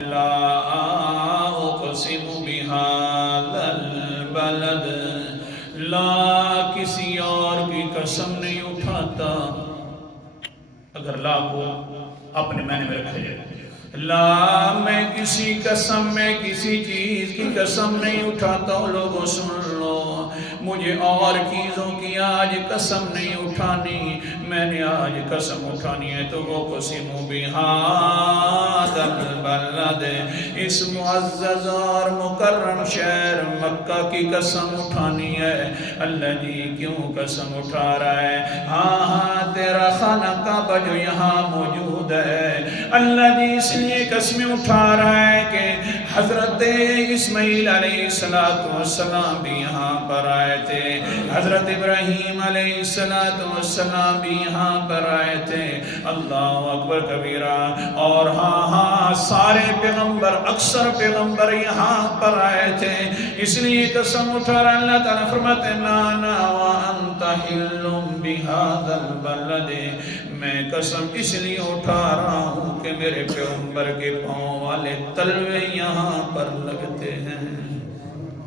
لا اقسم بهذا البلد، لا کسی اور کی قسم نہیں اٹھاتا. اگر لا کو اپنے معنی میں رکھا جائے، لا میں کسی قسم میں کسی چیز کی قسم نہیں اٹھاتا ہوں. لوگوں سن لو، مجھے اور چیزوں کی آج قسم نہیں اٹھانی، میں نے آج قسم اٹھانی ہے تو وہ قسم بہذا البلد، اس معزز اور مکرم شہر مکہ کی قسم اٹھانی ہے. اللہ جی کیوں قسم اٹھا رہا ہے؟ ہاں ہاں تیرا خانہ کعبہ جو یہاں موجود ہے، اللہ جی اس لیے قسم اٹھا رہا ہے کہ حضرت اسماعیل علیہ السلام بھی یہاں پر آئے تھے، حضرت ابراہیم علیہ السلام بھی یہاں پر آئے تھے. اللہ اکبر کبیرہ. اور ہاں سارے پیغمبر، اکثر پیغمبر یہاں پر آئے تھے، اس لیے قسم اٹھا رہا. اللہ تعالیٰ فرماتے نانا وانت حل بہذا البلد، میں قسم اس لیے اٹھا رہا ہوں کہ میرے پیغمبر کے پاؤں والے تلوے یہاں پر لگتے ہیں.